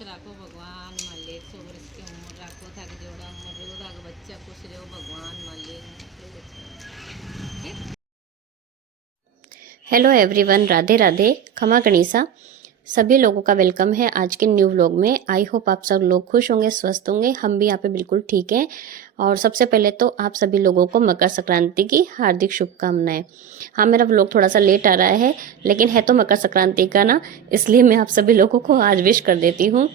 राखो भगवान मालिक, 100 वर्ष की उम्र राखो, थाक जोड़ा उम्र रहो, थाक बच्चा खुश रहो भगवान मालिक। ठीक। हेलो एवरीवन, राधे राधे, खमा गणिसा। सभी लोगों का वेलकम है आज के न्यू व्लॉग में। आई होप आप सब लोग खुश होंगे, स्वस्थ होंगे। हम भी यहाँ पे बिल्कुल ठीक हैं। और सबसे पहले तो आप सभी लोगों को मकर संक्रांति की हार्दिक शुभकामनाएं। हाँ, मेरा व्लॉग थोड़ा सा लेट आ रहा है, लेकिन है तो मकर संक्रांति का ना, इसलिए मैं आप सभी लोगों को आज विश कर देती हूँ।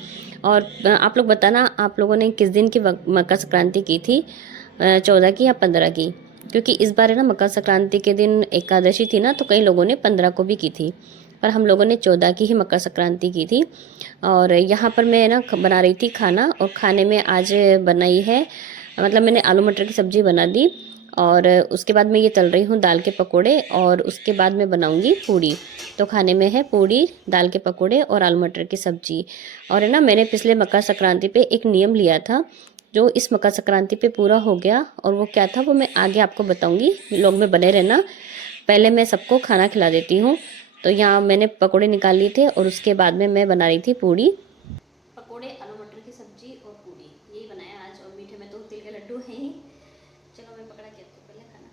और आप लोग बताना, आप लोगों ने किस दिन की मकर संक्रांति की थी, 14 की या 15 की? क्योंकि इस बार है ना, मकर संक्रांति के दिन एकादशी थी ना, तो कई लोगों ने 15 को भी की थी, पर हम लोगों ने 14 की ही मकर संक्रांति की थी। और यहाँ पर मैं ना बना रही थी खाना, और खाने में आज बनाई है, मतलब मैंने आलू मटर की सब्ज़ी बना दी। और उसके बाद मैं ये तल रही हूँ दाल के पकोड़े, और उसके बाद मैं बनाऊँगी पूड़ी। तो खाने में है पूड़ी, दाल के पकोड़े और आलू मटर की सब्ज़ी। और है ना, मैंने पिछले मकर संक्रांति पे एक नियम लिया था, जो इस मकर संक्रांति पे पूरा हो गया। और वो क्या था, वो मैं आगे आपको बताऊंगी, व्लॉग में बने रहना। पहले मैं सबको खाना खिला देती हूँ। तो यहाँ मैंने पकोड़े निकाल लिए थे, और उसके बाद में मैं बना रही थी पूड़ी। पकोड़े, आलू मटर की सब्जी और पूड़ी, यही बनाया आज। और मीठे में तो तिल के लड्डू हैं ही। चलो मैं पकड़ा के पहले खाना।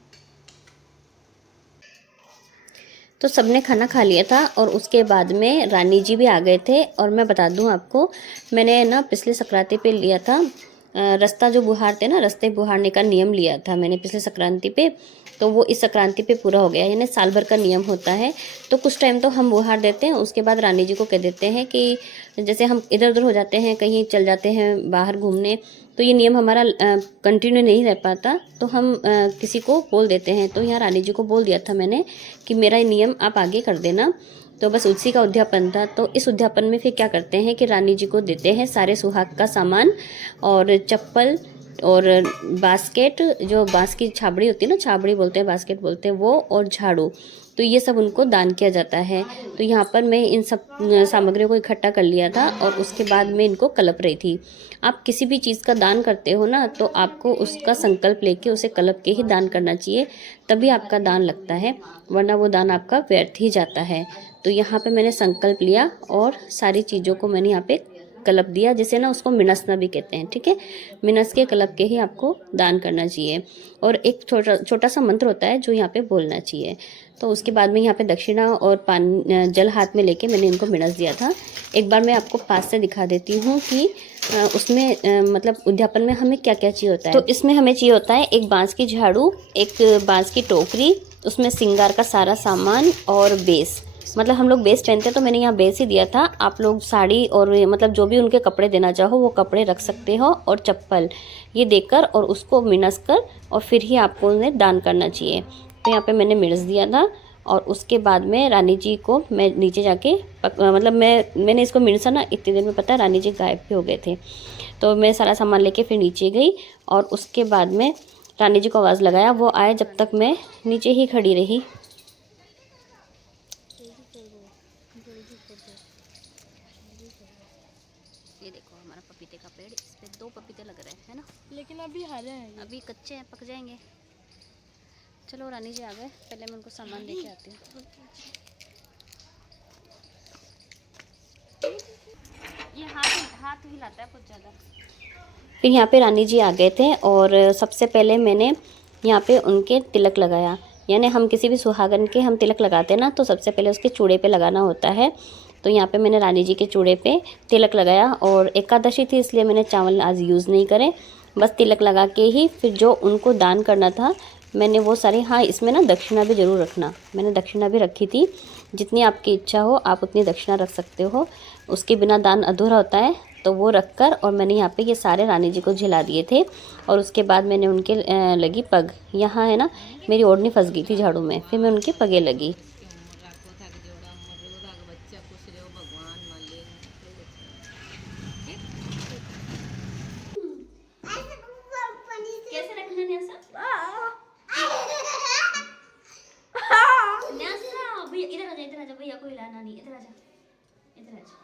तो सबने खाना खा लिया था, और उसके बाद में रानी जी भी आ गए थे। और मैं बता दूं आपको, मैंने ना पिछले संक्रांति पे लिया था, रास्ता जो बुहारते ना, रास्ते बुहारने का नियम लिया था मैंने पिछले संक्रांति पे। तो वो इस संक्रांति पे पूरा हो गया, यानी साल भर का नियम होता है। तो कुछ टाइम तो हम बुहार देते हैं, उसके बाद रानी जी को कह देते हैं कि जैसे हम इधर उधर हो जाते हैं, कहीं चल जाते हैं बाहर घूमने, तो ये नियम हमारा कंटिन्यू नहीं रह पाता, तो हम किसी को बोल देते हैं। तो यहाँ रानी जी को बोल दिया था मैंने कि मेरा ये नियम आप आगे कर देना। तो बस उसी का उद्यापन था। तो इस उद्यापन में फिर क्या करते हैं कि रानी जी को देते हैं सारे सुहाग का सामान, और चप्पल, और बास्केट, जो बांस की छाबड़ी होती है ना, छाबड़ी बोलते हैं, बास्केट बोलते हैं वो, और झाड़ू। तो ये सब उनको दान किया जाता है। तो यहाँ पर मैं इन सब सामग्रियों को इकट्ठा कर लिया था, और उसके बाद मैं इनको कलप रही थी। आप किसी भी चीज़ का दान करते हो ना, तो आपको उसका संकल्प लेके उसे कलप के ही दान करना चाहिए, तभी आपका दान लगता है, वरना वो दान आपका व्यर्थ ही जाता है। तो यहाँ पे मैंने संकल्प लिया, और सारी चीज़ों को मैंने यहाँ पे कलप दिया, जिसे ना उसको मिनसना भी कहते हैं। ठीक है, मिनस के कलप के ही आपको दान करना चाहिए। और एक छोटा छोटा सा मंत्र होता है जो यहाँ पे बोलना चाहिए। तो उसके बाद में यहाँ पे दक्षिणा और पानी, जल हाथ में लेके मैंने इनको मिनस दिया था। एक बार मैं आपको पास से दिखा देती हूँ कि उसमें मतलब उद्यापन में हमें क्या क्या चाहिए होता है। तो इसमें हमें चाहिए होता है एक बांस की झाड़ू, एक बांस की टोकरी, उसमें श्रृंगार का सारा सामान, और बेस। मतलब हम लोग बेस पहनते हैं, तो मैंने यहाँ बेस ही दिया था। आप लोग साड़ी और मतलब जो भी उनके कपड़े देना चाहो वो कपड़े रख सकते हो, और चप्पल ये देकर और उसको मिनस कर, और फिर ही आपको उन्हें दान करना चाहिए। तो यहाँ पे मैंने मिनस दिया था। और उसके बाद में रानी जी को मैं नीचे जाके मतलब मैंने इसको मिनसा ना, इतनी देर में पता है रानी जी गायब भी हो गए थे। तो मैं सारा सामान लेके फिर नीचे गई, और उसके बाद में रानी जी को आवाज़ लगाया, वो आए, जब तक मैं नीचे ही खड़ी रही। ये देखो हमारा पपीते का पेड़, इस पे 2 पपीते लग रहे हैं ना, लेकिन अभी हरे हैं, अभी कच्चे हैं, पक जाएंगे। चलो रानी जी आ गए, पहले मैं उनको सामान लेके आती हूँ। ये हाथ हाथ हिलाता है कुछ ज़्यादा। फिर यहाँ पे रानी जी आ गए थे, और सबसे पहले मैंने यहाँ पे उनके तिलक लगाया। यानी हम किसी भी सुहागन के हम तिलक लगाते हैं ना, तो सबसे पहले उसके चूड़े पे लगाना होता है। तो यहाँ पे मैंने रानी जी के चूड़े पे तिलक लगाया, और एकादशी थी इसलिए मैंने चावल आज यूज़ नहीं करे, बस तिलक लगा के ही फिर जो उनको दान करना था मैंने वो सारे। हाँ, इसमें ना दक्षिणा भी ज़रूर रखना, मैंने दक्षिणा भी रखी थी। जितनी आपकी इच्छा हो आप उतनी दक्षिणा रख सकते हो, उसके बिना दान अधूरा होता है। तो वो रखकर, और मैंने यहाँ पे ये सारे रानी जी को झिला दिए थे। और उसके बाद मैंने उनके लगी पग। यहाँ है ना, मेरी ओढ़नी फंस गई थी झाड़ू में, फिर मैं उनके पगे लगी। की उम्र राखो, थाक जोड़ा उम्र रहो, थाक बच्चा खुश रहो भगवान मालिक। कैसे रखना न्यासा? न्यासा भैया इधर आ जा, इधर आ जा, भैया को हिलाना नहीं, इधर आ जा, इधर आ जा।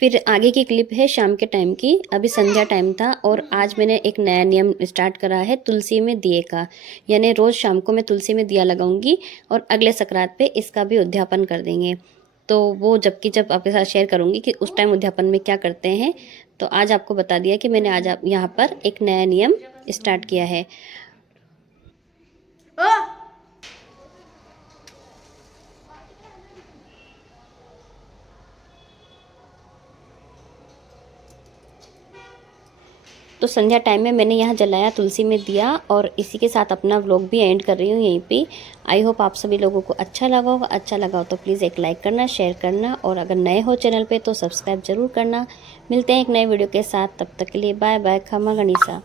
फिर आगे की क्लिप है शाम के टाइम की। अभी संध्या टाइम था और आज मैंने एक नया नियम स्टार्ट करा है तुलसी में दिए का, यानी रोज़ शाम को मैं तुलसी में दिया लगाऊंगी और अगले संक्रांत पे इसका भी उद्यापन कर देंगे। तो वो जब आपके साथ शेयर करूंगी कि उस टाइम उद्यापन में क्या करते हैं। तो आज आपको बता दिया कि मैंने आज यहाँ पर एक नया नियम स्टार्ट किया है। तो संध्या टाइम में मैंने यहाँ जलाया तुलसी में दिया और इसी के साथ अपना व्लॉग भी एंड कर रही हूँ यहीं पे। आई होप आप सभी लोगों को अच्छा लगा होगा। अच्छा लगा हो तो प्लीज़ एक लाइक करना, शेयर करना और अगर नए हो चैनल पे तो सब्सक्राइब जरूर करना। मिलते हैं एक नए वीडियो के साथ, तब तक के लिए बाय बाय। खमा गणिसा।